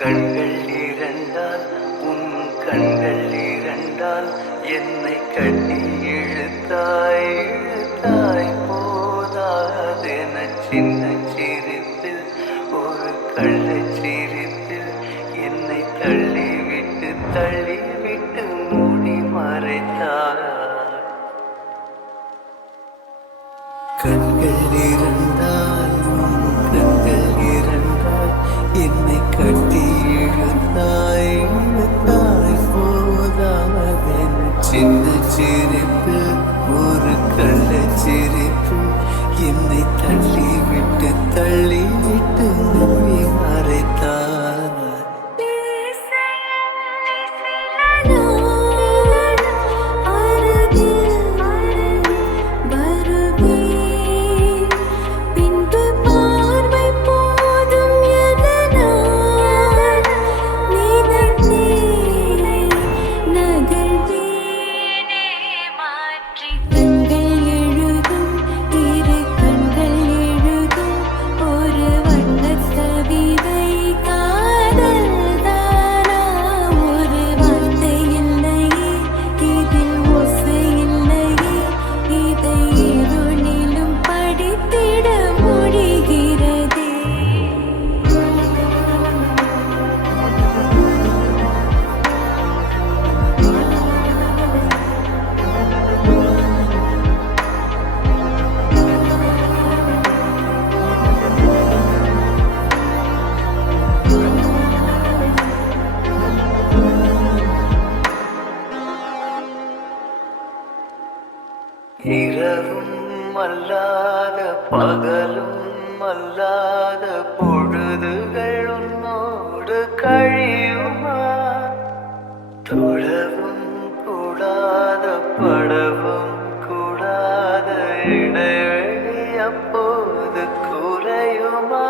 கண்கள் இரண்டால் உன் கண்கள் இரண்டால் என்னை கட்டி இழுத்தாய் இழுத்தாய் போதாதென சின்ன சிரிப்பில் ஒரு கள்ளச் சிரிப்பில் என்னை தள்ளிவிட்டு தள்ளிவிட்டு மூடி மறைத்தாய். கண்கள் இரண்டால் உன் கண்கள் இரண்டால் என்னை கட்டி இழுத்தாய் இழுத்தாய் போதாதென சின்ன சிரிப்பு ஒரு கள்ளச் சிரிப்பு என்னை தள்ளிவிட்டு தள்ளிவிட்டு மூடி மறைத்தாய். இரவும் அல்லாத பகலும் அல்லாத பொழுதுகள் உன்னோடு கழியுமா? தொழவும் கூடாத படவும் கூடாத இடைவெளி அப்போது குறையுமா?